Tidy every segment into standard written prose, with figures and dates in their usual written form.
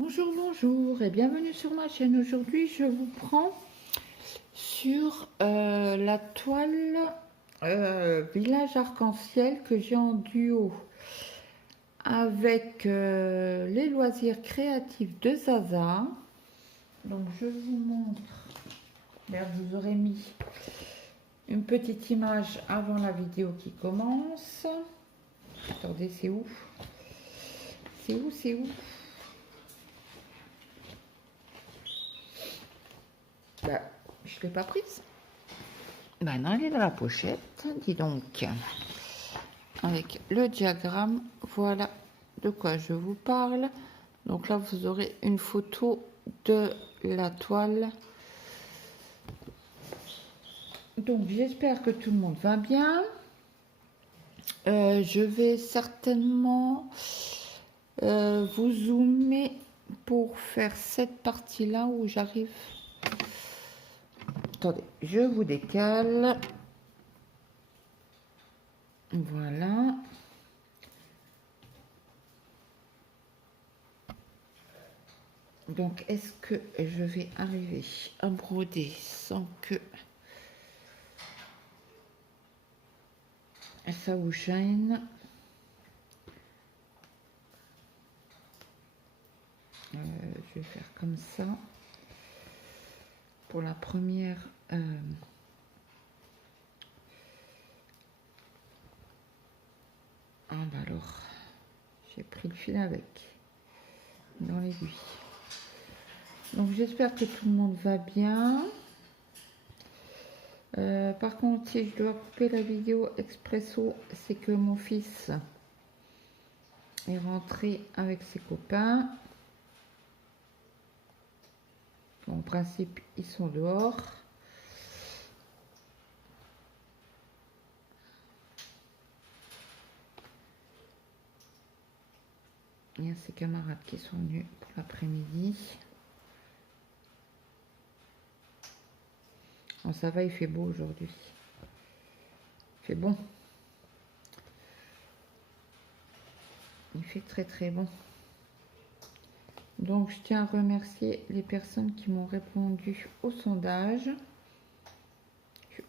Bonjour, bonjour et bienvenue sur ma chaîne. Aujourd'hui, je vous prends sur la toile Village Arc-en-Ciel que j'ai en duo avec les loisirs créatifs de Zaza. Donc, je vous montre. D'ailleurs, je vous aurais mis une petite image avant la vidéo qui commence. Attendez, c'est où? C'est où? C'est où? Bah, je ne l'ai pas prise. Ben non, elle est dans la pochette, dis donc. Avec le diagramme, voilà de quoi je vous parle. Donc là, vous aurez une photo de la toile. Donc, j'espère que tout le monde va bien. Je vais certainement vous zoomer pour faire cette partie-là où j'arrive. Attendez, je vous décale. Voilà. Donc, est-ce que je vais arriver à broder sans que ça vous gêne? Je vais faire comme ça. Pour la première... Ah bah alors, j'ai pris le fil avec, dans l'aiguille. Donc j'espère que tout le monde va bien. Par contre, si je dois couper la vidéo expresso, c'est que mon fils est rentré avec ses copains. Bon, en principe, ils sont dehors. Il y a ses camarades qui sont venus pour l'après-midi. Bon, ça va, il fait beau aujourd'hui. Il fait bon. Il fait très très bon. Donc, je tiens à remercier les personnes qui m'ont répondu au sondage.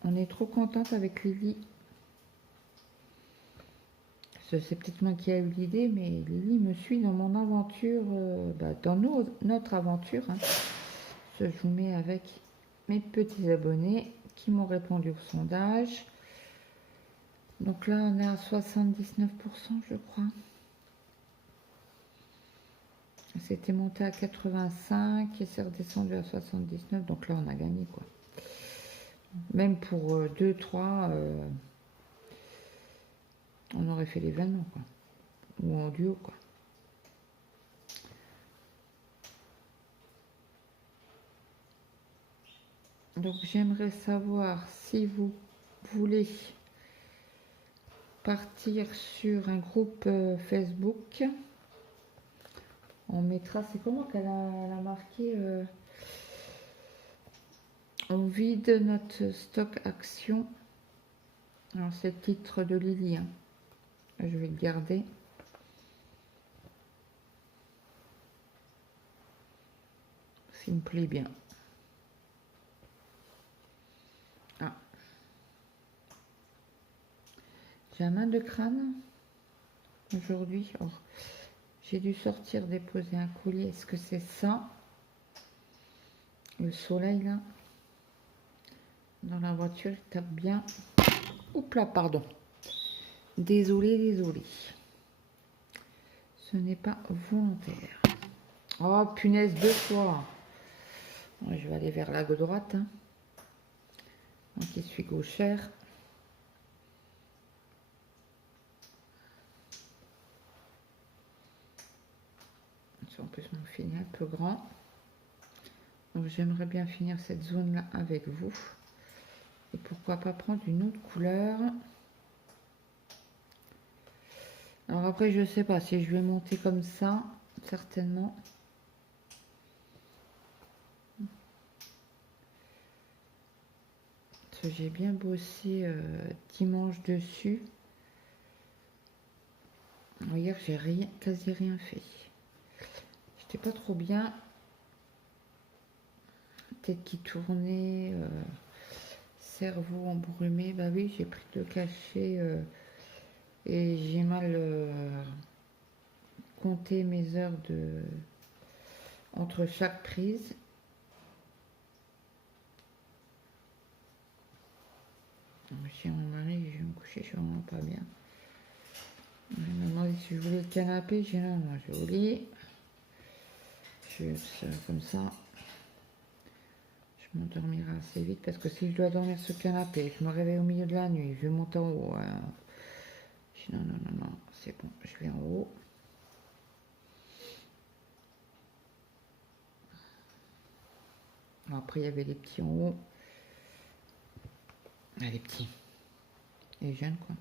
On est trop contente avec Lily. C'est peut-être moi qui ai eu l'idée, mais Lily me suit dans mon aventure, dans notre aventure. Hein. Je vous mets avec mes petits abonnés qui m'ont répondu au sondage. Donc là, on est à 79%, je crois. C'était monté à 85 et c'est redescendu à 79. Donc là, on a gagné, quoi. Même pour 2-3, on aurait fait l'événement, quoi. Ou en duo, quoi. Donc j'aimerais savoir si vous voulez partir sur un groupe Facebook. On mettra, c'est comment qu'elle a marqué on vide notre stock action. Alors c'est le titre de Lily. Hein. Je vais le garder. S'il me plaît bien. Ah. J'ai un mal de crâne aujourd'hui. Oh. J'ai dû sortir déposer un colis. Est-ce que c'est ça? Le soleil là. Dans la voiture, il tape bien. Oups là, pardon. Désolée, désolée. Ce n'est pas volontaire. Oh, punaise, 2 fois. Bon, je vais aller vers la droite. Hein. Moi qui suis gauchère. En plus, mon fil est un peu grand. Donc, j'aimerais bien finir cette zone-là avec vous. Et pourquoi pas prendre une autre couleur. Alors après, je sais pas si je vais monter comme ça, certainement. Parce que j'ai bien bossé dimanche dessus. Hier, j'ai quasi rien fait. J'étais pas trop bien. Tête qui tournait, cerveau embrumé. Bah oui, j'ai pris le cachet et j'ai mal compté mes heures de entre chaque prise. Chez mon mari, je vais me coucher, je suis vraiment pas bien. Il m'a demandé si je voulais le canapé. J'ai dit non, moi je vais au lit. Comme ça, je m'endormirai assez vite parce que si je dois dormir sur le canapé, je me réveille au milieu de la nuit, je vais monter en haut. Je dis non, non, non, non, c'est bon, je vais en haut. Après, il y avait les petits en haut. Ah, les petits. Les jeunes, quoi.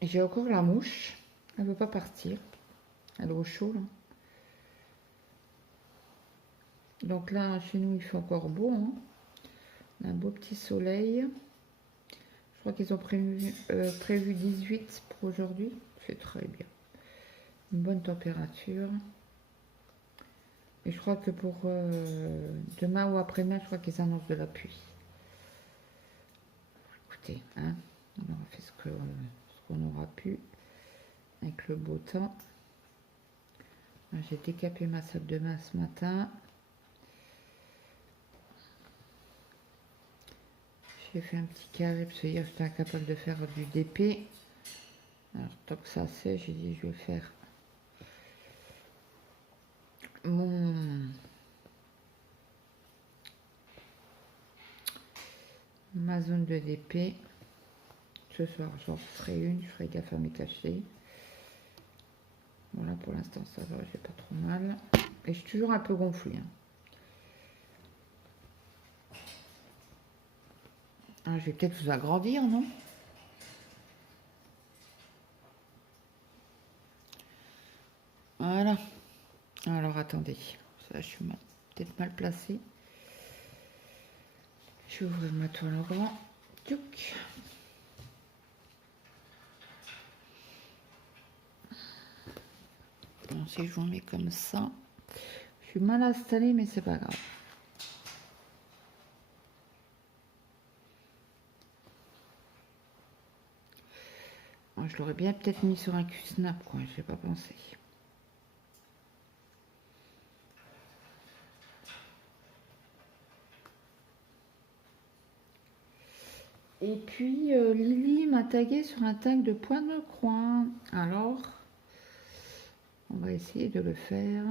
Et j'ai encore la mouche. Elle ne veut pas partir. Elle est au chaud, là. Donc là, chez nous, il fait encore beau. Hein. On a un beau petit soleil. Je crois qu'ils ont prévu 18 pour aujourd'hui. C'est très bien. Une bonne température. Et je crois que pour demain ou après-demain, je crois qu'ils annoncent de la pluie. Écoutez, hein, on aura fait ce qu'on aura pu avec le beau temps. J'ai décapé ma salle de bain ce matin. J'ai fait un petit carré parce que hier j'étais incapable de faire du DP. Alors tant que ça sèche, j'ai dit je vais faire ma zone de DP. Ce soir j'en ferai une, je ferai gaffe à mes cachets. Voilà, pour l'instant ça va, j'ai pas trop mal. Et je suis toujours un peu gonflée. Hein. Ah, je vais peut-être vous agrandir, non? Voilà. Alors attendez, ça je suis peut-être mal placée. Je vais ouvrir ma toile en grand. Tchouk. Bon, si je vous mets comme ça, je suis mal installée, mais c'est pas grave. Moi, je l'aurais bien peut-être mis sur un Q-snap, quoi. J'ai pas pensé. Et puis, Lily m'a tagué sur un tag de point de croix. Alors, on va essayer de le faire.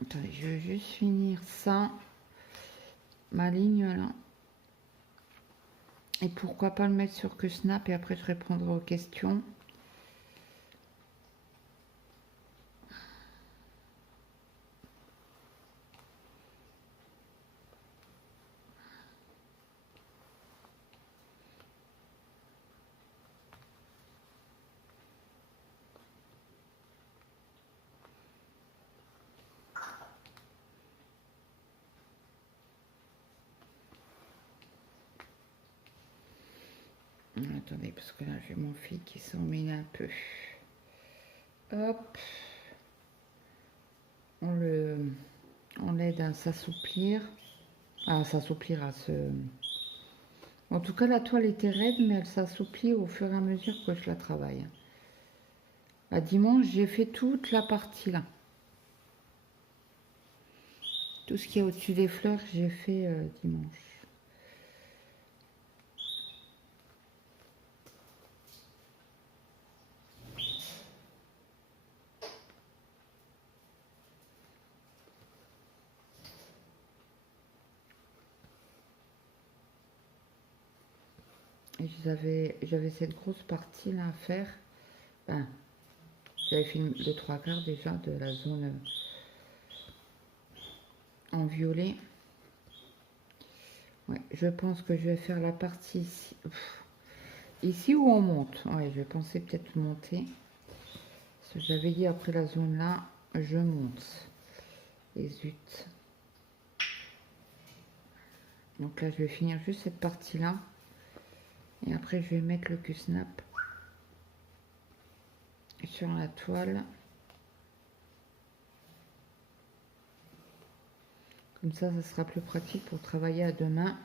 Attendez, je vais juste finir ça. Ma ligne, là. Et pourquoi pas le mettre sur Q-snap et après je répondrai aux questions. Attendez, parce que là, j'ai mon fil qui s'emmène un peu. Hop. On l'aide à s'assouplir. À s'assouplir, à se... En tout cas, la toile était raide, mais elle s'assouplit au fur et à mesure que je la travaille. À dimanche, j'ai fait toute la partie là. Tout ce qui est au-dessus des fleurs, j'ai fait dimanche. Et j'avais cette grosse partie là à faire. Ben, j'avais fait les trois quarts déjà de la zone en violet. Ouais, je pense que je vais faire la partie ici. Ici où on monte. Ouais, je vais penser peut-être monter. Ce que j'avais dit après la zone là, je monte. Et zut. Donc là, je vais finir juste cette partie-là. Et après, je vais mettre le Q-snap sur la toile. Comme ça sera plus pratique pour travailler à deux mains.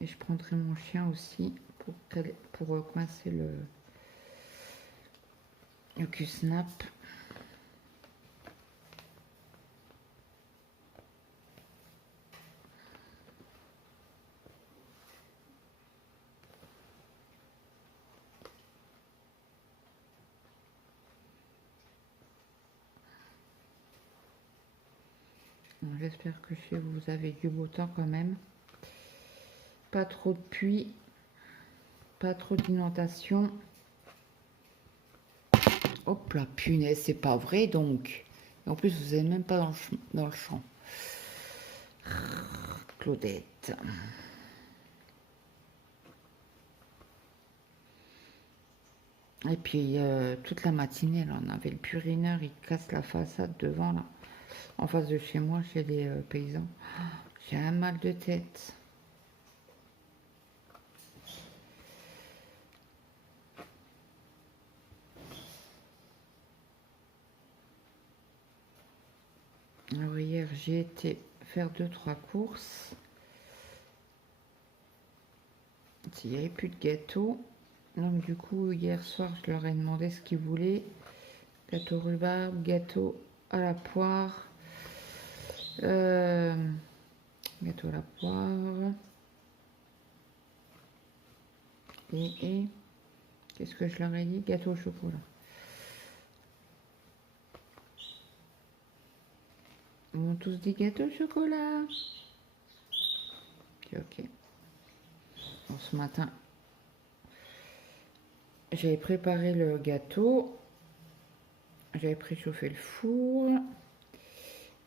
Et je prendrai mon chien aussi pour coincer le Q-snap. J'espère que chez vous, vous avez du beau temps quand même. Pas trop de pluie, pas trop d'inondation. Hop là, punaise, c'est pas vrai donc. Et en plus, vous n'êtes même pas dans le champ. Claudette. Et puis, toute la matinée, là, on avait le purineur, il casse la façade devant, là. En face de chez moi, chez les paysans. J'ai un mal de tête. Alors hier, j'ai été faire 2-3 courses. Il n'y avait plus de gâteau. Donc du coup, hier soir, je leur ai demandé ce qu'ils voulaient. Gâteau rhubarbe, gâteau à la poire. Gâteau à la poire. Et qu'est-ce que je leur ai dit? Gâteau au chocolat. Ils m'ont tous dit gâteau au chocolat. Ok. Bon, ce matin, j'avais préparé le gâteau. J'avais préchauffé le four.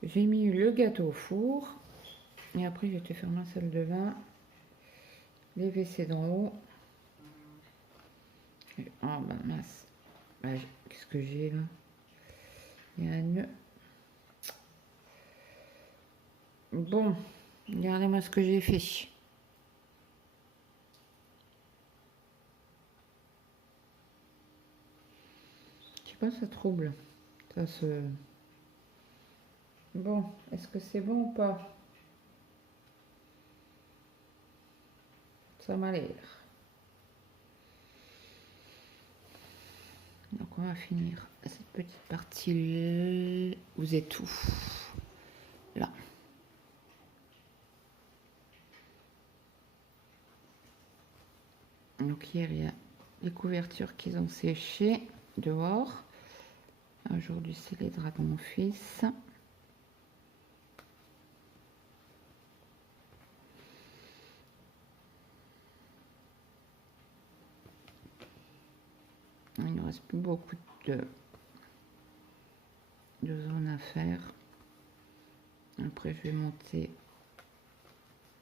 J'ai mis le gâteau au four. Et après, j'ai été faire ma salle de bain. Les WC d'en haut. Oh, bah mince. Bah, qu'est-ce que j'ai là? Il y a un nœud. Bon, regardez-moi ce que j'ai fait. Je sais pas, ça trouble. Ça se... Bon, est-ce que c'est bon ou pas? Ça m'a l'air. Donc on va finir cette petite partie. Vous êtes où? Là. Donc hier, il y a les couvertures qu'ils ont séchées dehors. Aujourd'hui, c'est les draps de mon fils. Il ne reste plus beaucoup de zones à faire. Après, je vais monter.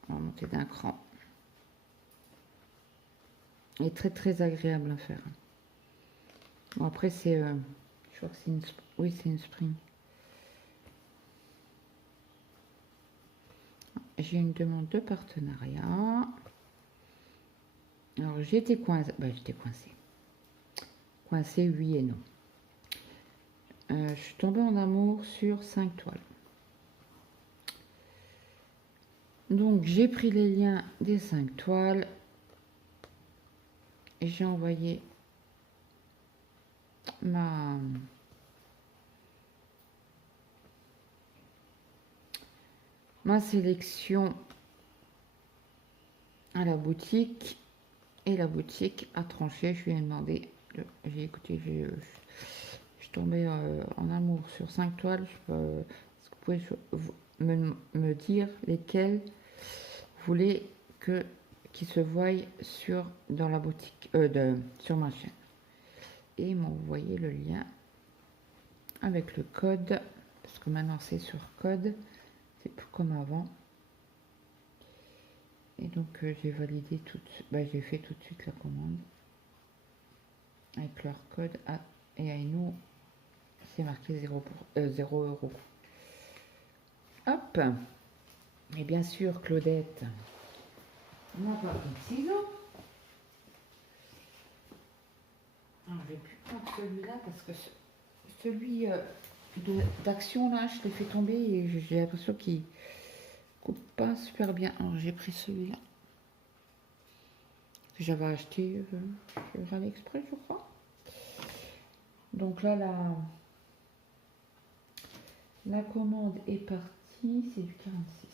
On va monter d'un cran. Il est très très agréable à faire. Bon, après, c'est... je crois que c'est une... Oui, c'est une spring. J'ai une demande de partenariat. Alors, j'étais coincée. Bah, j'étais coincée. Coincée, oui et non. Je suis tombée en amour sur 5 toiles. Donc, j'ai pris les liens des 5 toiles. Et j'ai envoyé ma sélection à la boutique. Et la boutique a tranché. Je lui ai demandé... J'ai écouté... Je suis tombée en amour sur 5 toiles. Est-ce que vous pouvez me dire lesquelles vous voulez qui se voient dans la boutique, sur ma chaîne. Et ils m'ont envoyé le lien avec le code, parce que maintenant c'est sur code, c'est plus comme avant. Et donc j'ai validé tout de suite, j'ai fait tout de suite la commande avec leur code et à nous était marqué 0 euros. Hop. Et bien sûr, Claudette n'a pas pris de ciseaux. Alors, je vais plus prendre celui-là parce que celui d'action, là, je l'ai fait tomber et j'ai l'impression qu'il coupe pas super bien. Alors, j'ai pris celui-là. Que j'avais acheté sur AliExpress, je crois. Donc là, la commande est partie. C'est du 46.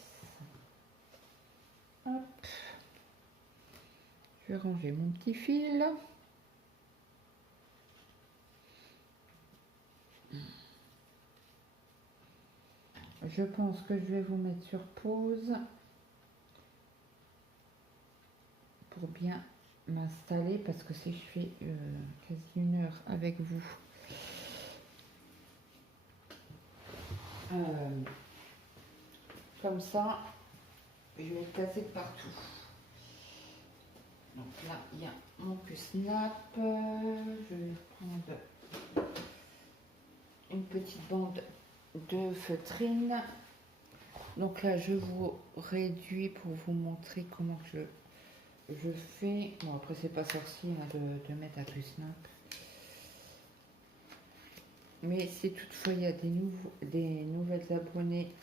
Hop. Je vais ranger mon petit fil. Je pense que je vais vous mettre sur pause pour bien m'installer parce que si je fais quasi 1 heure avec vous, comme ça, je vais être cassée de partout. Donc là, il y a mon Q-Snap. Je vais prendre une petite bande de feutrine. Donc là, je vous réduis pour vous montrer comment je fais. Bon, après, c'est pas sorcier hein, de mettre un Q-Snap. Mais si toutefois il y a des nouvelles abonnés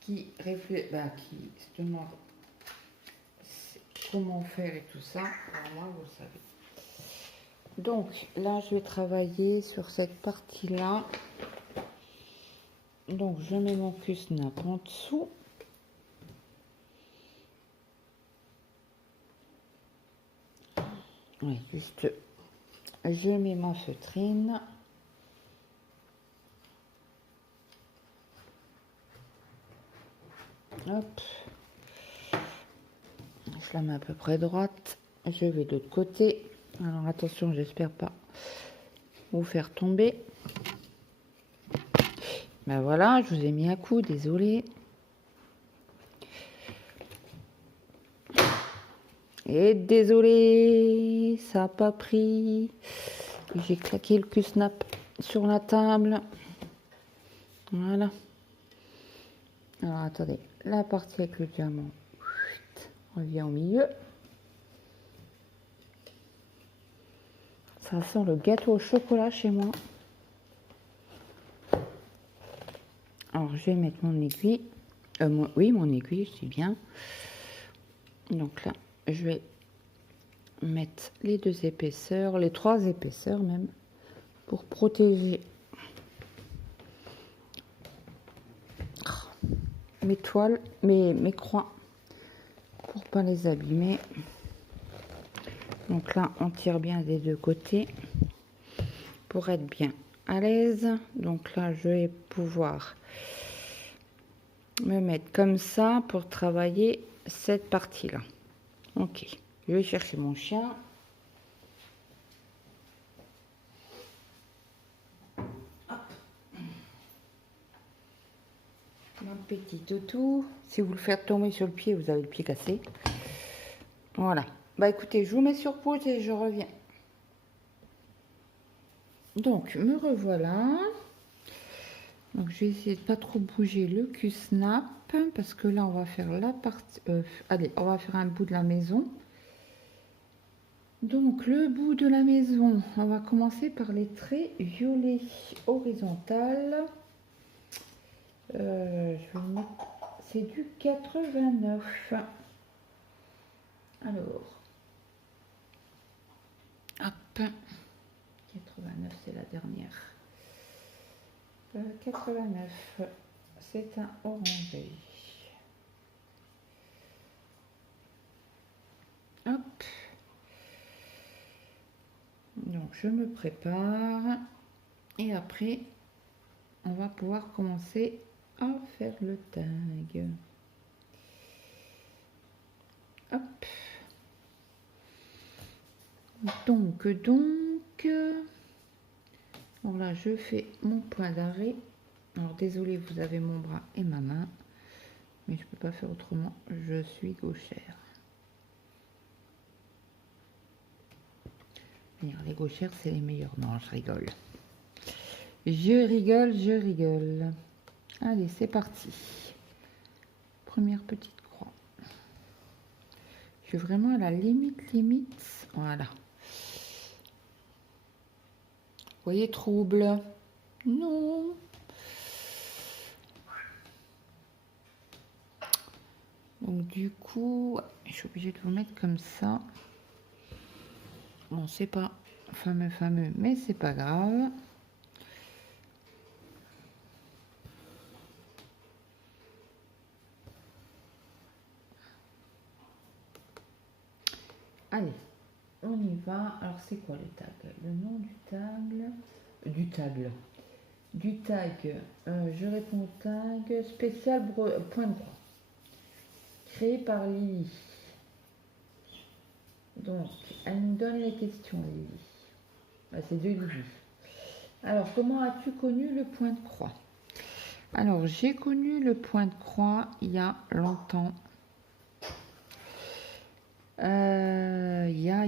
qui se demandent comment faire et tout ça, alors moi vous le savez. Donc là je vais travailler sur cette partie là. Donc je mets mon Q-Snap en dessous. Oui, juste je mets ma feutrine. Hop. Je la mets à peu près droite. Je vais de l'autre côté. Alors attention, j'espère pas vous faire tomber. Ben voilà, je vous ai mis un coup, désolé. Et désolé, ça n'a pas pris. J'ai claqué le Q-Snap sur la table. Voilà. Alors attendez, la partie avec le diamant revient au milieu. Ça sent le gâteau au chocolat chez moi. Alors je vais mettre mon aiguille. Mon aiguille, je dis bien. Donc là, je vais mettre les 2 épaisseurs, les 3 épaisseurs même, pour protéger mes toiles, mes croix, pour pas les abîmer. Donc là, on tire bien des 2 côtés pour être bien à l'aise. Donc là, je vais pouvoir me mettre comme ça pour travailler cette partie-là. Ok, je vais chercher mon chien. Hop. Mon petit toutou. Si vous le faites tomber sur le pied, vous avez le pied cassé. Voilà. Bah écoutez, je vous mets sur pause et je reviens. Donc, me revoilà. Donc, je vais essayer de pas trop bouger le Q-Snap parce que là, on va faire la partie. Allez, on va faire un bout de la maison. Donc, le bout de la maison, on va commencer par les traits violets horizontales. Je vais mettre. C'est du 89. Alors, hop, 89, c'est la dernière. 89, c'est un orangé. Hop. Donc, je me prépare. Et après, on va pouvoir commencer à faire le tag. Hop. Donc, alors là, je fais mon point d'arrêt. Alors, désolé, vous avez mon bras et ma main, mais je peux pas faire autrement. Je suis gauchère. Les gauchères, c'est les meilleurs. Non, je rigole. Je rigole, je rigole. Allez, c'est parti. Première petite croix. Je suis vraiment à la limite. Voilà. Vous voyez, trouble. Non. Donc du coup, je suis obligée de vous mettre comme ça. Bon, c'est pas fameux, mais c'est pas grave. Allez, on y va. Alors c'est quoi le tag? Le nom du tag. Du tag. Je réponds au tag spécial point de croix. Créé par Lily. Donc, elle nous donne les questions, Lily. C'est de Lily. Alors, comment as-tu connu le point de croix? Alors, j'ai connu le point de croix il y a longtemps. Il y a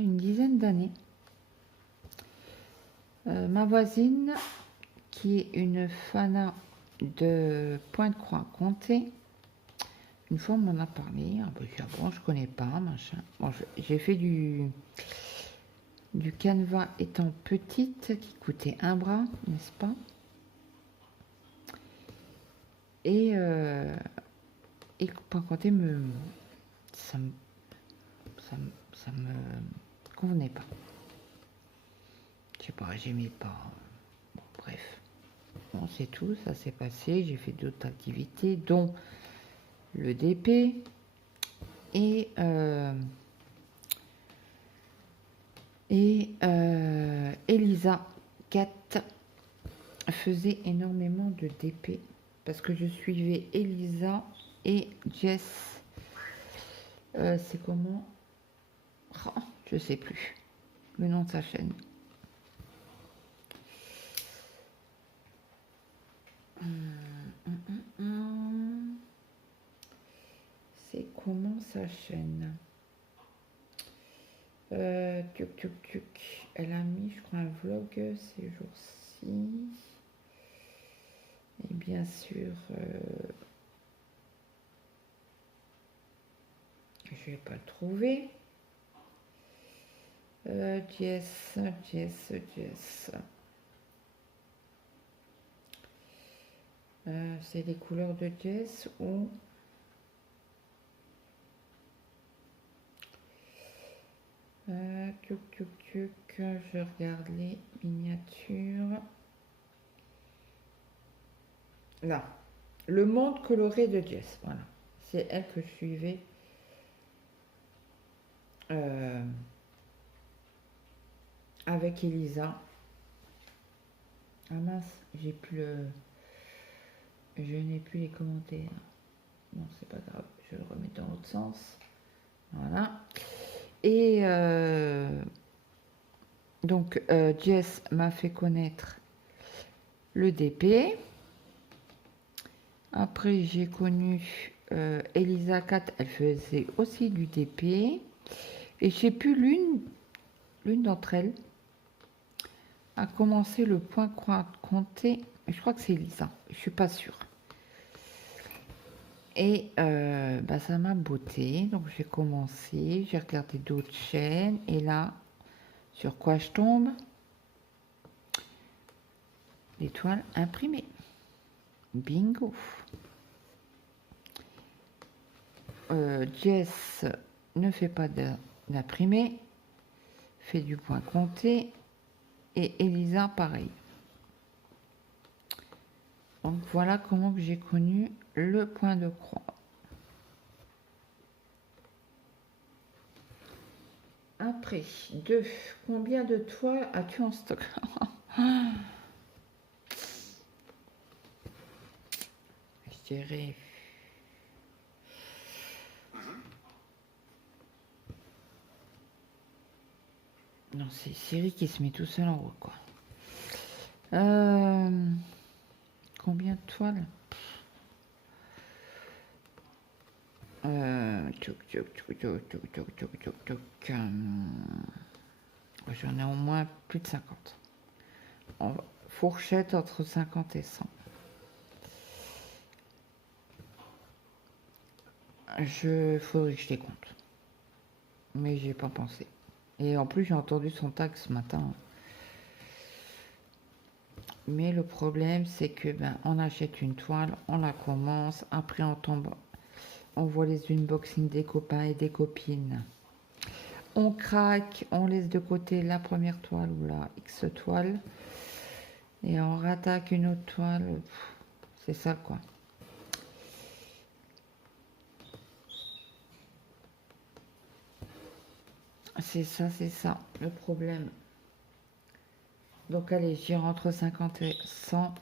une dizaine d'années. Ma voisine, qui est une fana de point de croix compté, une fois on m'en a parlé. Bon, je connais pas, machin. Bon, j'ai fait du canevas étant petite, qui coûtait un bras, n'est-ce pas? Et point compté ça me convenait pas. Je sais pas, j'aimais pas. Bon, bref. Bon, c'est tout, ça s'est passé. J'ai fait d'autres activités, dont le DP. Et Elisa Cat faisait énormément de DP parce que je suivais Elisa et Jess. C'est comment? Oh, je sais plus le nom de sa chaîne. C'est comment sa chaîne? Tuc. Elle a mis, je crois, un vlog ces jours-ci. Et bien sûr, je vais pas le trouver. Jess. C'est les couleurs de Jess ou je regarde les miniatures. Là, le monde coloré de Jess, voilà. C'est elle que je suivais. Avec Elisa. Ah mince, j'ai plus le... Je n'ai plus les commentaires. Non, c'est pas grave, je le remets dans l'autre sens. Voilà. Et donc, Jess m'a fait connaître le DP. Après, j'ai connu Elisa Cat, elle faisait aussi du DP. Et je sais plus, l'une d'entre elles a commencé le point croix compté. Je crois que c'est Elisa, je suis pas sûre. Et ça m'a botté, donc j'ai commencé, j'ai regardé d'autres chaînes, et là, sur quoi je tombe? L'étoile imprimée. Bingo. Jess ne fait pas d'imprimé, fait du point compté, et Elisa pareil. Donc voilà comment j'ai connu le point de croix. Après, 2. Combien de toiles as-tu en stock? Je dirais... Non, c'est Siri qui se met tout seul en haut, quoi. Combien de toiles? J'en ai au moins plus de 50. en fourchette entre 50 et 100. Faudrait que je les compte. Mais j'ai pas pensé. Et en plus, j'ai entendu son tag ce matin. Mais le problème, c'est que on achète une toile, on la commence, après on tombe, on voit les unboxings des copains et des copines. On craque, on laisse de côté la première toile ou la X toile et on rattaque une autre toile. C'est ça quoi. C'est ça, le problème. Donc allez, j'y rentre 50 et 100.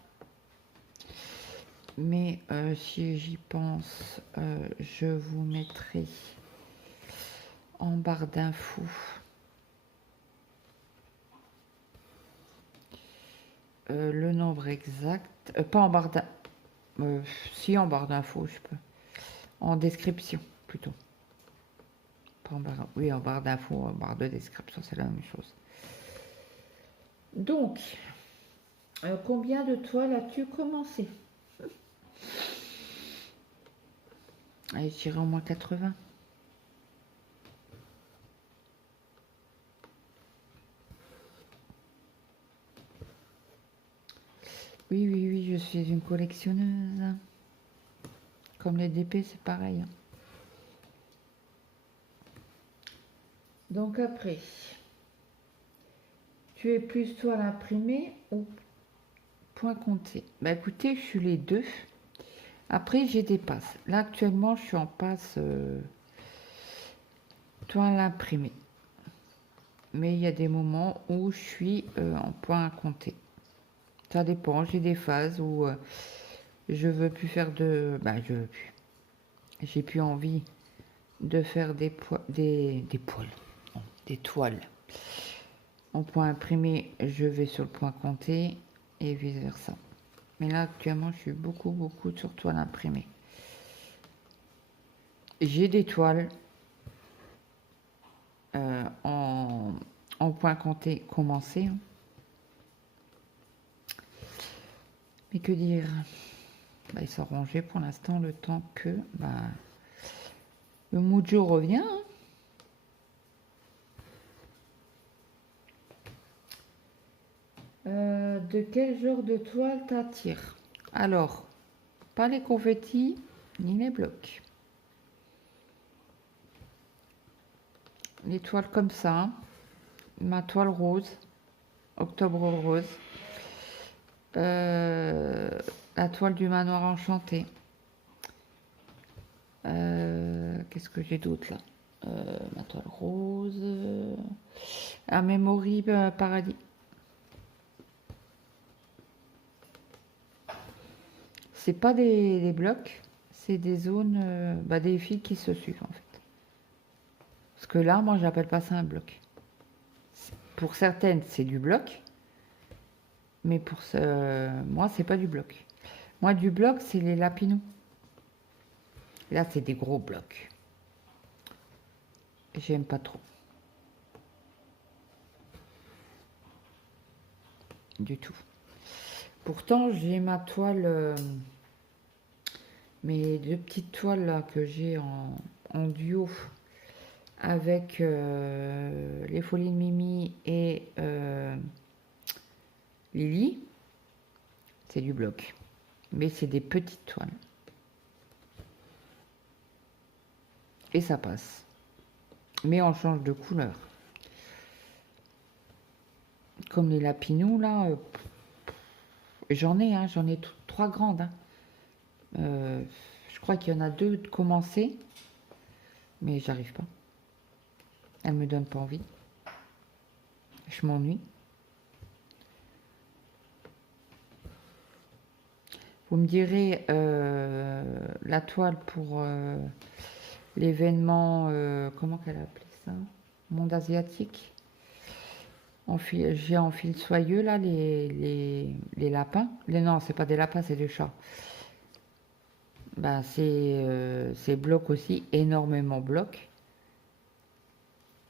Mais si j'y pense, je vous mettrai en barre d'infos le nombre exact. Pas en barre d'infos. Si, en barre d'infos, je peux. En description, plutôt. Pas en barre, oui, en barre d'infos, en barre de description, c'est la même chose. Donc, combien de toiles as-tu commencé? Allez, je dirais au moins 80. Oui, je suis une collectionneuse. Comme les DP, c'est pareil. Donc après, tu es plus toile imprimée ou point compté? Bah écoutez, je suis les deux. Après, j'ai des passes. Là, actuellement, je suis en passe toile imprimée. Mais il y a des moments où je suis en point à compter. Ça dépend. J'ai des phases où je veux plus faire de... je veux plus. J'ai plus envie de faire des toiles. En point imprimé, je vais sur le point compté et vice versa. Mais là, actuellement, je suis beaucoup sur toile imprimée. J'ai des toiles en point compté commencé. Mais que dire? Ils sont rangés pour l'instant le temps que le mojo revient. De quel genre de toile t'attire? Alors, pas les confettis ni les blocs. Les toiles comme ça, ma toile rose, octobre rose, la toile du manoir enchanté. Qu'est-ce que j'ai d'autre là? Ma toile rose, un Memory Paradis. C'est pas des blocs, c'est des zones, des fils qui se suivent en fait. Parce que là, moi, j'appelle pas ça un bloc. Pour certaines, c'est du bloc, mais pour moi, c'est pas du bloc. Moi, du bloc, c'est les lapinous. Là, c'est des gros blocs. J'aime pas trop. Du tout. Pourtant, j'ai ma toile, mes deux petites toiles là que j'ai en duo avec les Folies de Mimi et Lily. C'est du bloc. Mais c'est des petites toiles. Et ça passe. Mais on change de couleur. Comme les lapinous là, j'en ai 3 grandes. Je crois qu'il y en a 2 de commencer, mais j'arrive pas. Elles me donnent pas envie. Je m'ennuie. Vous me direz la toile pour l'événement, comment qu'elle a appelé ça? Monde asiatique. J'ai en fil soyeux là les lapins. Non, c'est pas des lapins, c'est des chats. C'est bloc aussi, énormément bloc.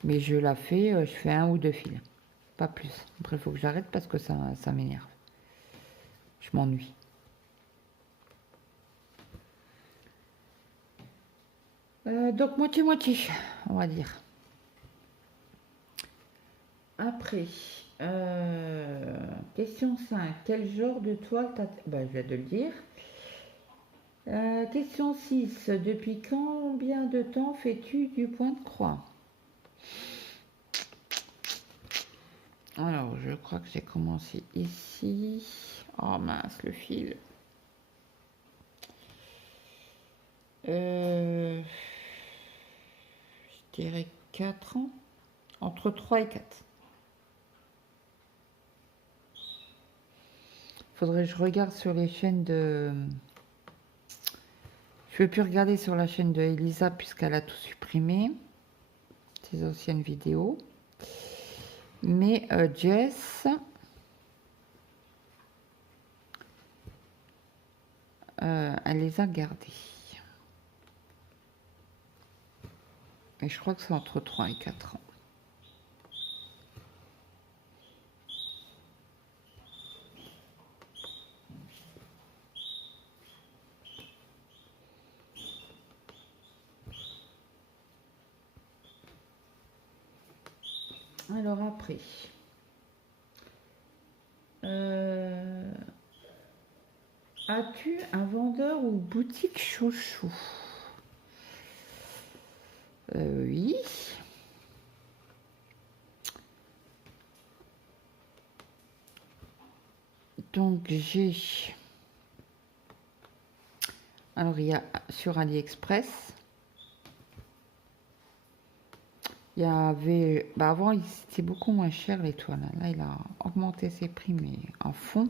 Mais je fais 1 ou 2 fils pas plus. Après, il faut que j'arrête parce que ça m'énerve. Je m'ennuie. Donc, moitié-moitié, on va dire. Après, question 5. Quel genre de toile t'as... Ben, je viens de le dire. Question 6. Depuis combien de temps fais-tu du point de croix? Alors, je crois que j'ai commencé ici. Oh mince, le fil. Je dirais 4 ans. Entre 3 et 4. Faudrait que je regarde sur les chaînes de... Je ne veux plus regarder sur la chaîne de Elisa puisqu'elle a tout supprimé. Ses anciennes vidéos. Mais Jess... elle les a gardées. Et je crois que c'est entre 3 et 4 ans. Alors après, as-tu un vendeur ou boutique chouchou? Oui. Donc j'ai... Alors il y a sur AliExpress. Il y avait... Bah avant c'était beaucoup moins cher les toiles. Là il a augmenté ses prix mais en fond.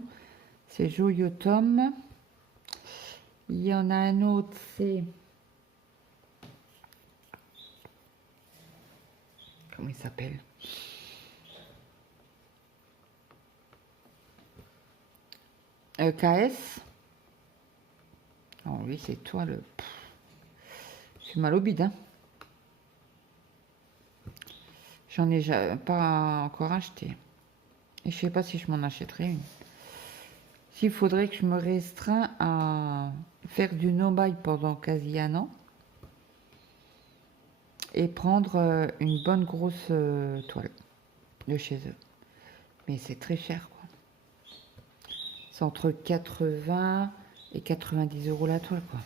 C'est Joyotom. Il y en a un autre, c'est... Comment il s'appelle? KS. Alors lui c'est toi le... C'est mal au bide, hein. J'en ai pas encore acheté. Et je sais pas si je m'en achèterai une. S'il faudrait que je me restreins à faire du no-buy pendant quasi un an. Et prendre une bonne grosse toile de chez eux. Mais c'est très cher, quoi. C'est entre 80 et 90 euros la toile, quoi.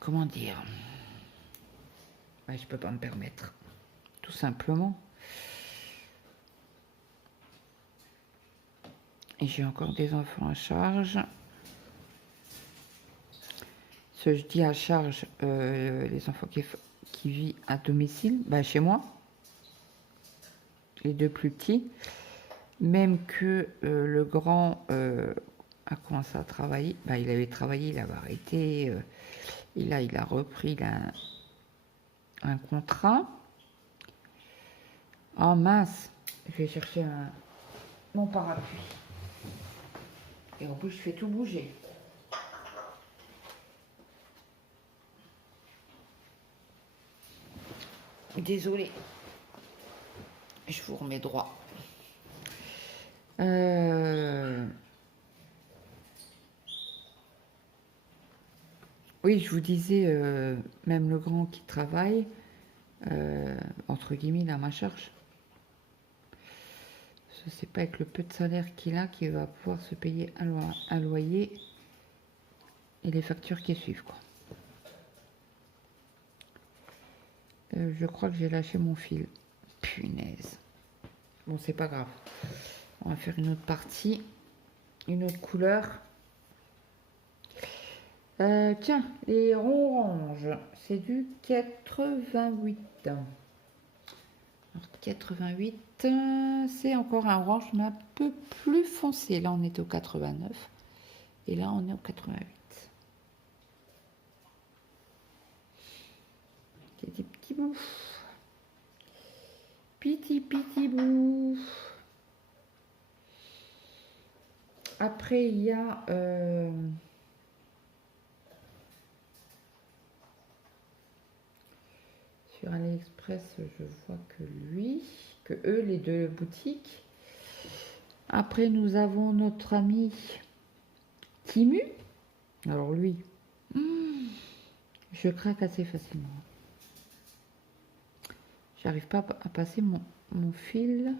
Comment dire? Ouais, je peux pas me permettre. Tout simplement. Et j'ai encore des enfants à charge. Ce je dis à charge, les enfants qui vivent à domicile, bah, chez moi. Les deux plus petits. Même que le grand a commencé à travailler. Bah, il avait travaillé, il avait arrêté. Et là, il a repris un contrat. Oh mince, je vais chercher mon parapluie. Et en plus, je fais tout bouger. Désolée. Je vous remets droit. Oui, je vous disais, même le grand qui travaille, entre guillemets, il a ma charge. Je sais pas avec le peu de salaire qu'il a, qu'il va pouvoir se payer un loyer et les factures qui suivent, quoi. Je crois que j'ai lâché mon fil. Punaise. Bon, c'est pas grave. On va faire une autre partie, une autre couleur. Tiens, les ronds oranges, c'est du 88. Alors, 88, c'est encore un orange, mais un peu plus foncé. Là, on était au 89. Et là, on est au 88. C'est des petits bouts. Petit bout. Après, il y a... sur AliExpress, je vois que lui... que eux, les deux boutiques. Après, nous avons notre ami Timu. Alors lui, je craque assez facilement. J'arrive pas à passer mon fil.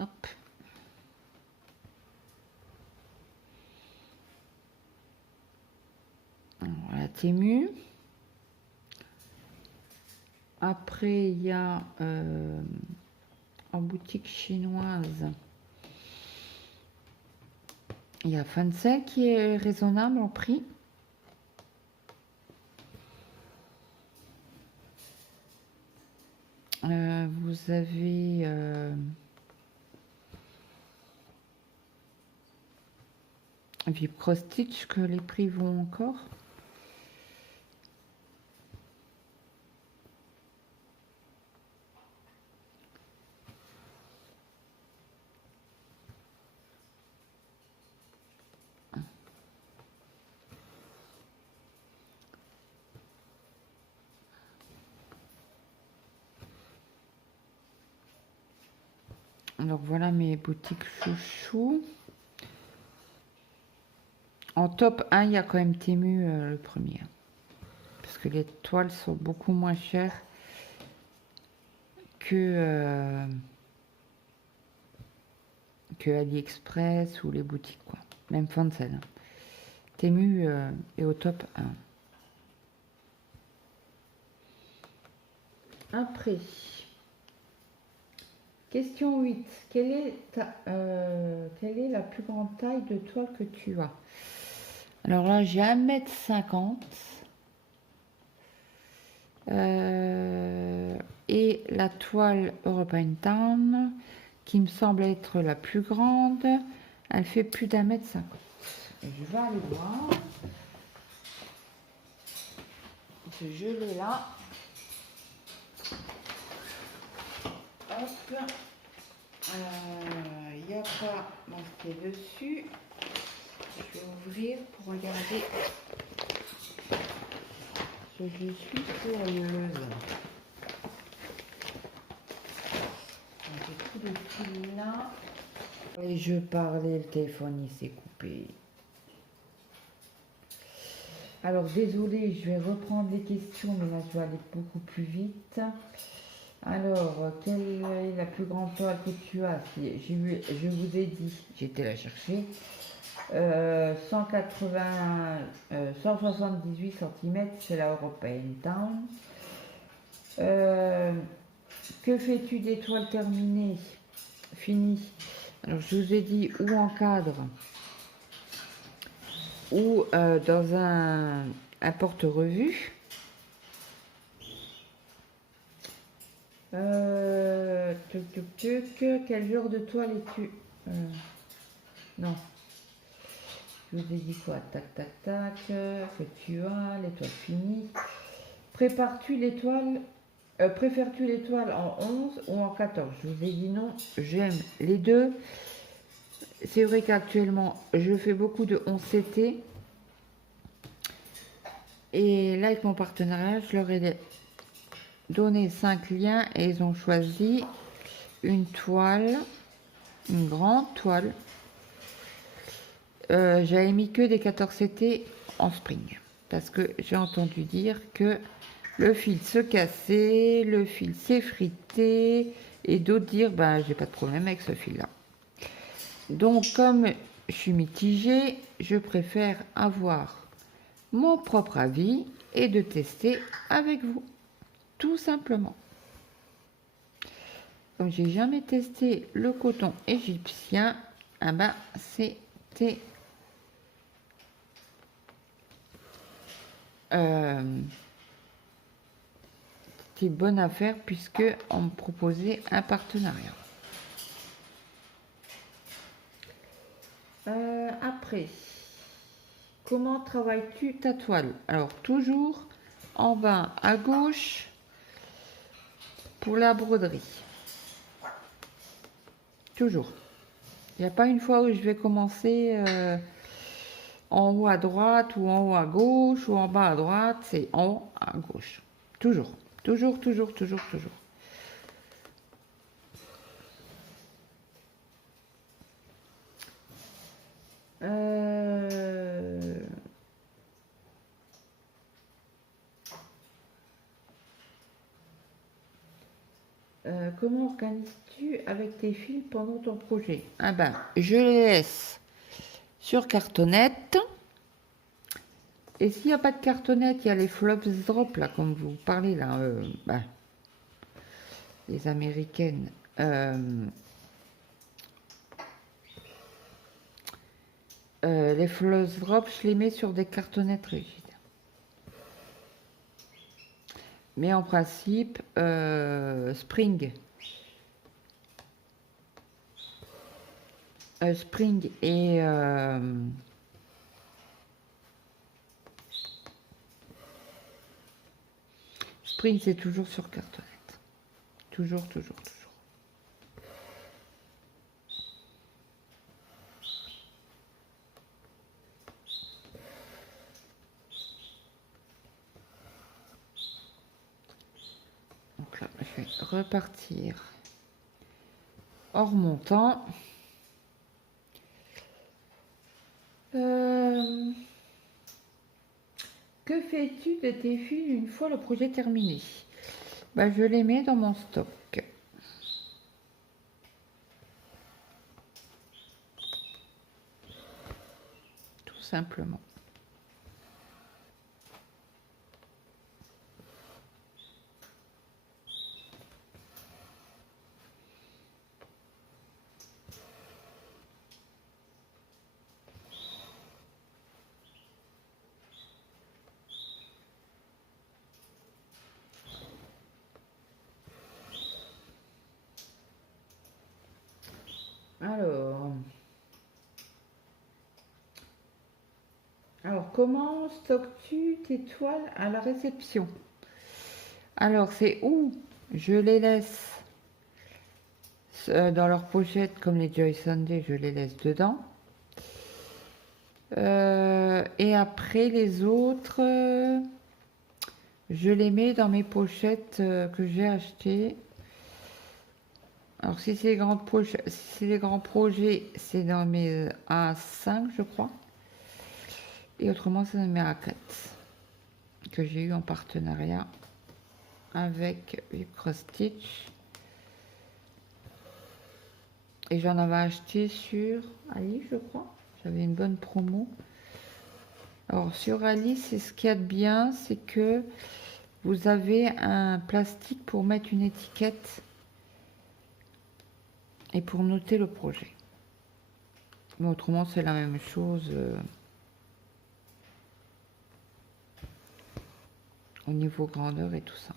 Hop. Voilà, Temu. Après, il y a en boutique chinoise, il y a Fancy qui est raisonnable en prix. Vous avez Vip Cross Stitch que les prix vont encore. Alors voilà mes boutiques chouchou. En top 1, il y a quand même Temu le premier. Parce que les toiles sont beaucoup moins chères que AliExpress ou les boutiques, quoi. Même Fancel. Temu est au top 1. Après, question 8. Quelle est la plus grande taille de toile que tu as? Alors là, j'ai 1,50 m. Et la toile European Town, qui me semble être la plus grande, elle fait plus d'1,50 m. Je vais aller voir. Je l'ai là. Hop. Il n'y a pas marqué dessus. Je vais ouvrir pour regarder. Je suis curieuse. J'ai tout le fil là. Et je parlais, le téléphone il s'est coupé. Alors désolé, je vais reprendre les questions, mais là je vais aller beaucoup plus vite. Alors, quelle est la plus grande toile que tu as? Je vous ai dit, j'étais la chercher. 178 cm, c'est la European Town. Que fais-tu des toiles terminées, finies? Alors, je vous ai dit ou en cadre ou dans un porte-revue. Quel genre de toile es-tu? Non. Je vous ai dit quoi? Tac, tac, tac. Que tu as, l'étoile finie. Préfères-tu l'étoile en 11 ou en 14? Je vous ai dit non. J'aime les deux. C'est vrai qu'actuellement, je fais beaucoup de 11 CT. Et là, avec mon partenariat, je leur ai donné 5 liens et ils ont choisi une toile, une grande toile. J'avais mis que des 14 CT en spring parce que j'ai entendu dire que le fil se cassait, le fil s'effritait et d'autres dire ben j'ai pas de problème avec ce fil là. Donc comme je suis mitigée, je préfère avoir mon propre avis et de tester avec vous, tout simplement. Comme j'ai jamais testé le coton égyptien, ah ben c'était bonne affaire puisque on me proposait un partenariat. Après, comment travailles-tu ta toile? Alors toujours en bas à gauche pour la broderie. Toujours. Il n'y a pas une fois où je vais commencer en haut à droite ou en haut à gauche ou en bas à droite, c'est en haut à gauche. Toujours, toujours, toujours, toujours, toujours. Comment organises-tu avec tes fils pendant ton projet? Ah ben, je les laisse sur cartonnette. Et s'il n'y a pas de cartonnette, il y a les flops drop, là, comme vous parlez, là, les américaines. Les flops drop, je les mets sur des cartonnettes rigides. Mais en principe, Spring. Spring et Spring, c'est toujours sur cartonnette. Toujours, toujours, toujours. Donc là, je vais repartir hors montant. Que fais-tu de tes fils une fois le projet terminé? Bah, je les mets dans mon stock. Tout simplement. Alors, comment stockes-tu tes toiles à la réception? Alors, c'est où je les laisse dans leur pochette, comme les Joy Sunday, je les laisse dedans. Et après, les autres, je les mets dans mes pochettes que j'ai achetées. Alors, si c'est les grands projets, c'est dans mes A5, je crois. Et autrement, c'est dans mes A4 que j'ai eu en partenariat avec Cross Stitch. Et j'en avais acheté sur Ali, je crois. J'avais une bonne promo. Alors, sur Ali, c'est ce qu'il y a de bien, c'est que vous avez un plastique pour mettre une étiquette et pour noter le projet. Mais autrement, c'est la même chose au niveau grandeur et tout ça.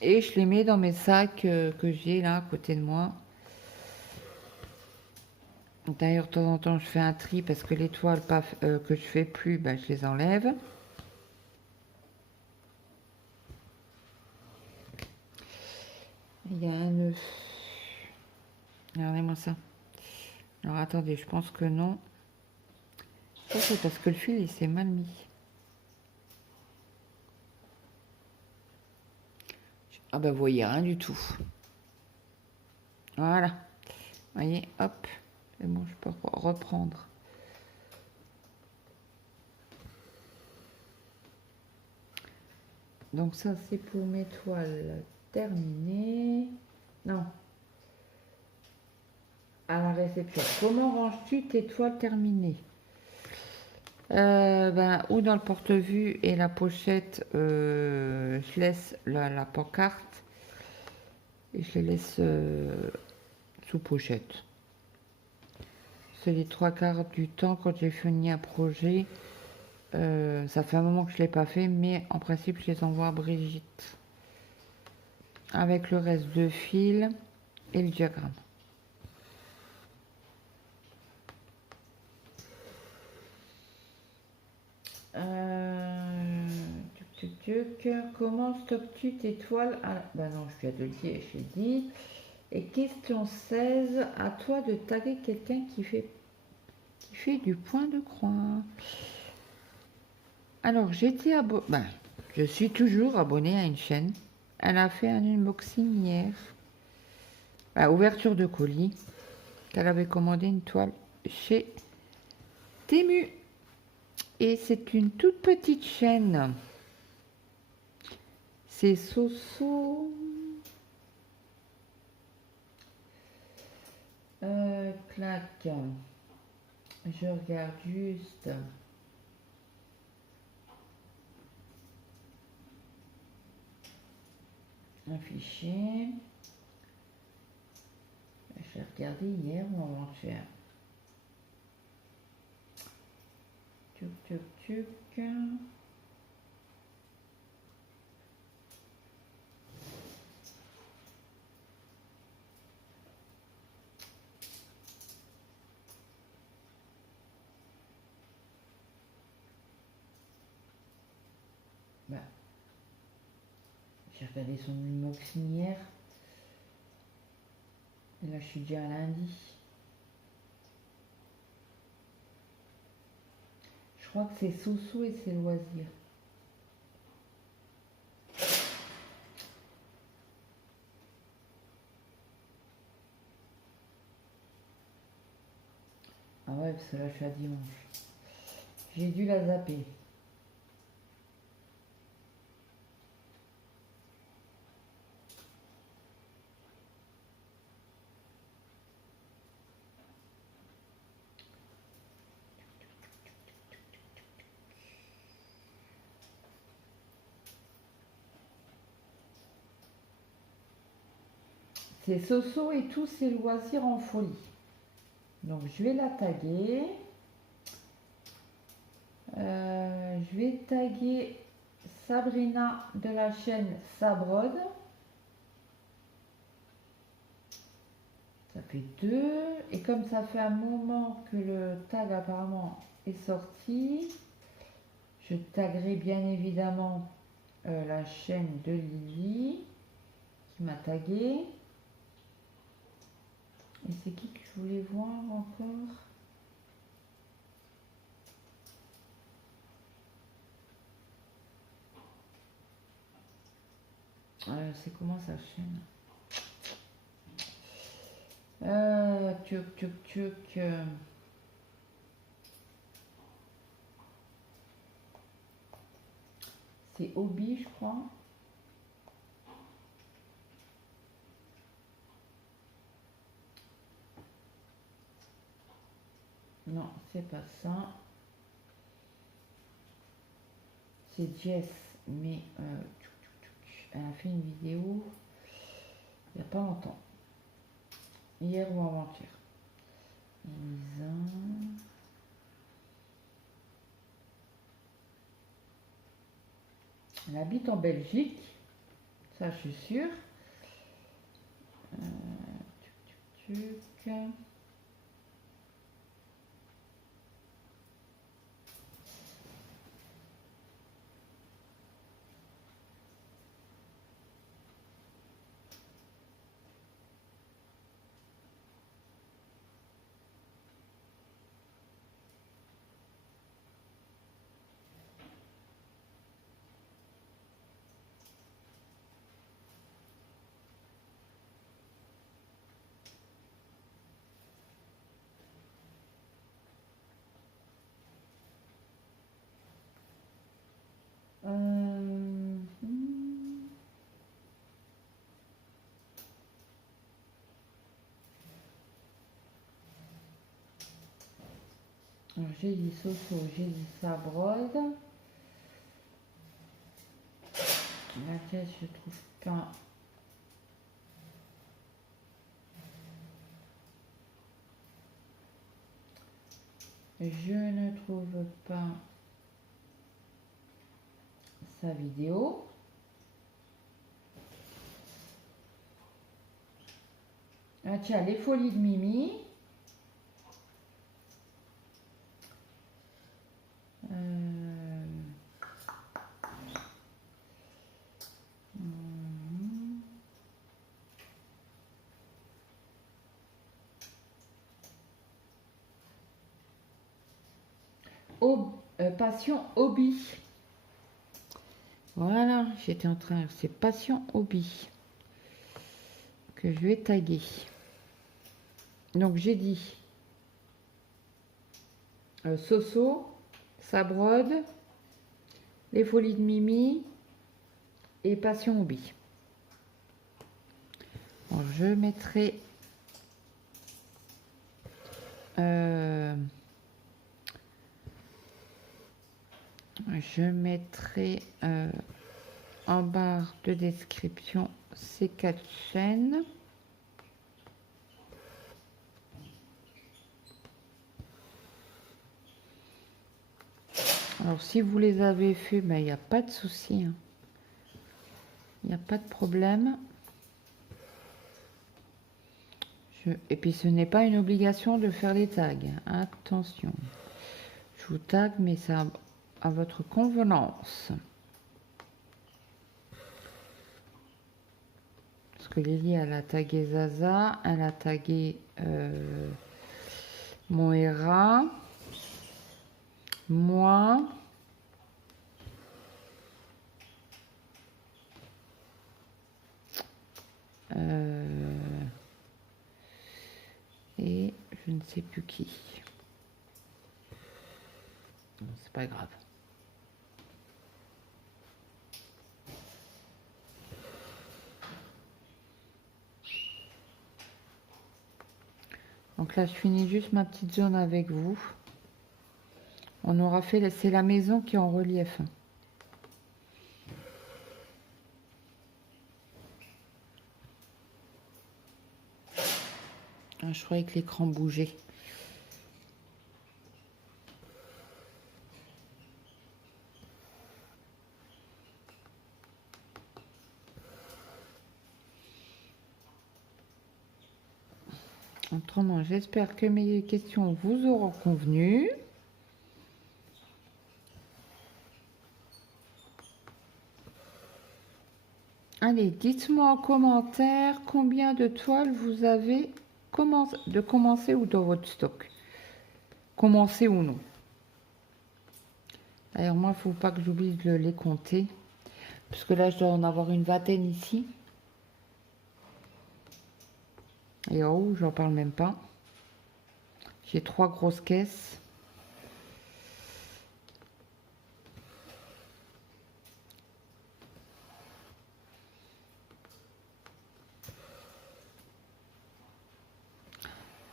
Et je les mets dans mes sacs que j'ai là à côté de moi. D'ailleurs, de temps en temps, je fais un tri parce que les toiles que je fais plus, bah, je les enlève. Il y a un œuf. Regardez-moi ça. Alors attendez, je pense que non. Ça, c'est parce que le fil, il s'est mal mis. Ah bah vous voyez, rien du tout. Voilà. Vous voyez, hop. C'est bon, je peux reprendre. Donc ça, c'est pour mes toiles terminées. Non. À la réception. Comment ranges-tu tes toiles terminées? Ou dans le porte-vue et la pochette, je laisse la pancarte et je les laisse sous pochette. C'est les 3/4 du temps quand j'ai fini un projet. Ça fait un moment que je ne l'ai pas fait, mais en principe, je les envoie à Brigitte avec le reste de fil et le diagramme. Comment stockes-tu tes toiles Ben non, je viens de le dire, je l'ai dit. Et question 16, à toi de taguer quelqu'un qui fait du point de croix. Alors, j'étais abonnée, je suis toujours abonnée à une chaîne. Elle a fait un unboxing hier. Ouverture de colis. Elle avait commandé une toile chez Temu. Et c'est une toute petite chaîne. C'est Soso. Clac. Je regarde juste. Un fichier. Je l'ai regardé hier ou avant-hier. Tuc, tuc, tuc. J'ai regardé son unboxing hier. Et là, je suis déjà à lundi. Je crois que c'est Soso et ses loisirs. Ah ouais, parce que là, je suis à dimanche. J'ai dû la zapper. C'est Soso et tous ses loisirs en folie. Donc, je vais la taguer. Je vais taguer Sabrina de la chaîne Sabrode. Ça fait 2. Et comme ça fait un moment que le tag apparemment est sorti, je taguerai bien évidemment la chaîne de Lily qui m'a tagué. Et c'est qui que je voulais voir encore? C'est comment sa chaîne? Tuc, tuc, tuc. C'est Obi, je crois. Non, c'est pas ça. C'est Jess, mais elle a fait une vidéo il n'y a pas longtemps. Hier ou avant-hier. Elisa. Elle habite en Belgique, ça je suis sûre. Tuc, tuc, tuc. Alors, j'ai dit Soso, j'ai dit Sabrode. La pièce, je trouve pas. Je ne trouve pas sa vidéo. Ah tiens, les folies de Mimi. Passion Hobby. Voilà, j'étais en train, c'est Passion Hobby que je vais taguer. Donc j'ai dit Soso, Sabrode, Les Folies de Mimi et Passion Hobby. Bon, je mettrai en barre de description ces 4 chaînes. Alors si vous les avez fait, ben, il n'y a pas de souci, hein. Il n'y a pas de problème. Et puis ce n'est pas une obligation de faire les tags. Attention. Je vous tag, mais ça à votre convenance. Parce que Lily, elle a tagué Zaza, elle a tagué Moira, moi. Et je ne sais plus qui. C'est pas grave. Donc là, je finis juste ma petite zone avec vous. On aura fait, c'est la maison qui est en relief. Ah, je croyais que l'écran bougeait. Autrement, j'espère que mes questions vous auront convenu. Allez, dites-moi en commentaire combien de toiles vous avez de commencer ou dans votre stock. Commencer ou non. D'ailleurs, moi, il ne faut pas que j'oublie de les compter. Parce que là, je dois en avoir une vingtaine ici. Et en haut, j'en parle même pas. J'ai 3 grosses caisses.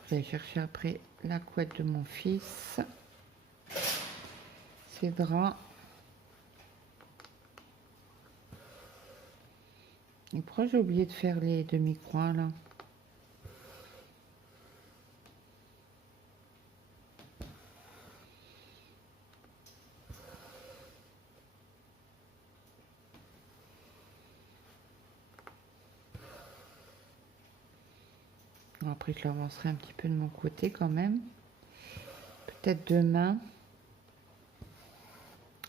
Je vais chercher après la couette de mon fils. Ses draps. Et pourquoi j'ai oublié de faire les demi-croix là? Bon, après, je l'avancerai un petit peu de mon côté quand même. Peut-être demain.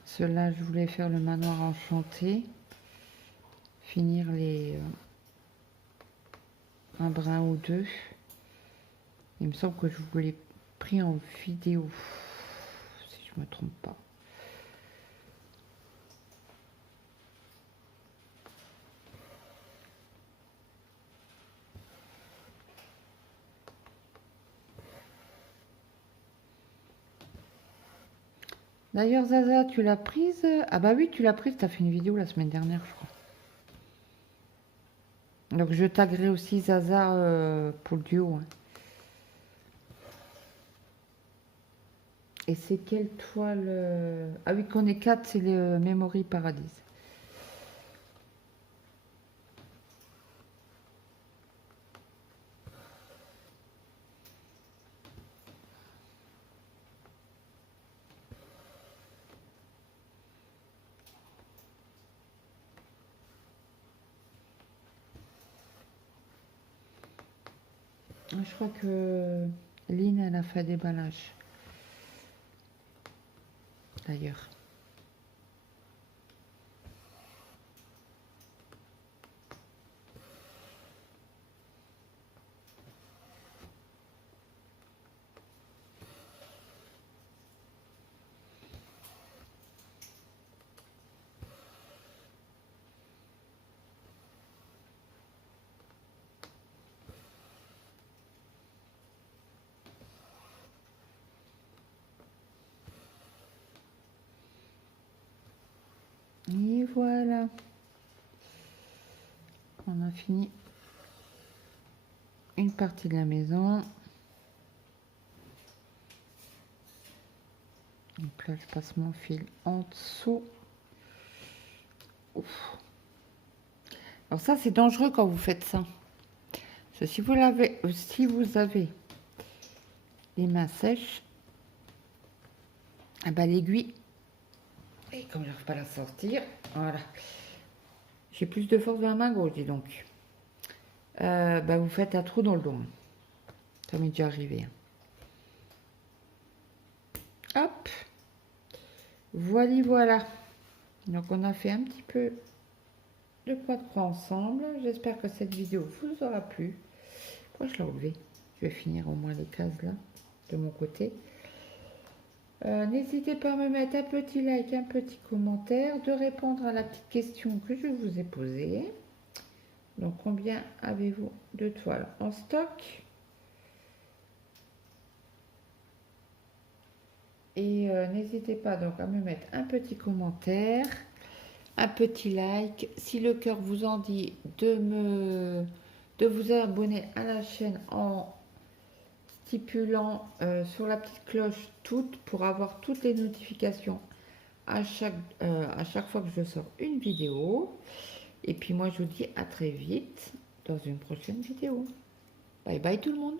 Cela, je voulais faire le manoir enchanté. Finir les un brin ou deux. Il me semble que je vous l'ai pris en vidéo, si je me trompe pas. D'ailleurs, Zaza, tu l'as prise? Ah bah oui, tu l'as prise, tu as fait une vidéo la semaine dernière, je crois. Donc je taguerai aussi Zaza pour le duo. Hein. Et c'est quelle toile Ah oui, qu'on est 4, c'est le Memory Paradise. Je crois que Lynn, elle a fait des ballages. D'ailleurs. Et voilà. On a fini une partie de la maison. Donc là, je passe mon fil en dessous. Ouf. Alors ça, c'est dangereux quand vous faites ça. Parce que si vous avez les mains sèches, ah bah, l'aiguille, et comme j'arrive pas à la sortir, voilà. J'ai plus de force dans la main gauche, dis donc. Bah, vous faites un trou dans le dos. Ça m'est déjà arrivé. Hop. Voilà. Donc on a fait un petit peu de poids de croix ensemble. J'espère que cette vidéo vous aura plu. Pourquoi je l'ai enlevé? Je vais finir au moins les cases là, de mon côté. N'hésitez pas à me mettre un petit like, un petit commentaire, de répondre à la petite question que je vous ai posée. Donc combien avez-vous de toiles en stock? Et n'hésitez pas donc à me mettre un petit commentaire, un petit like. Si le cœur vous en dit, de vous abonner à la chaîne en stipulant sur la petite cloche toutes pour avoir toutes les notifications à chaque fois que je sors une vidéo. Et puis moi je vous dis à très vite dans une prochaine vidéo. Bye bye tout le monde.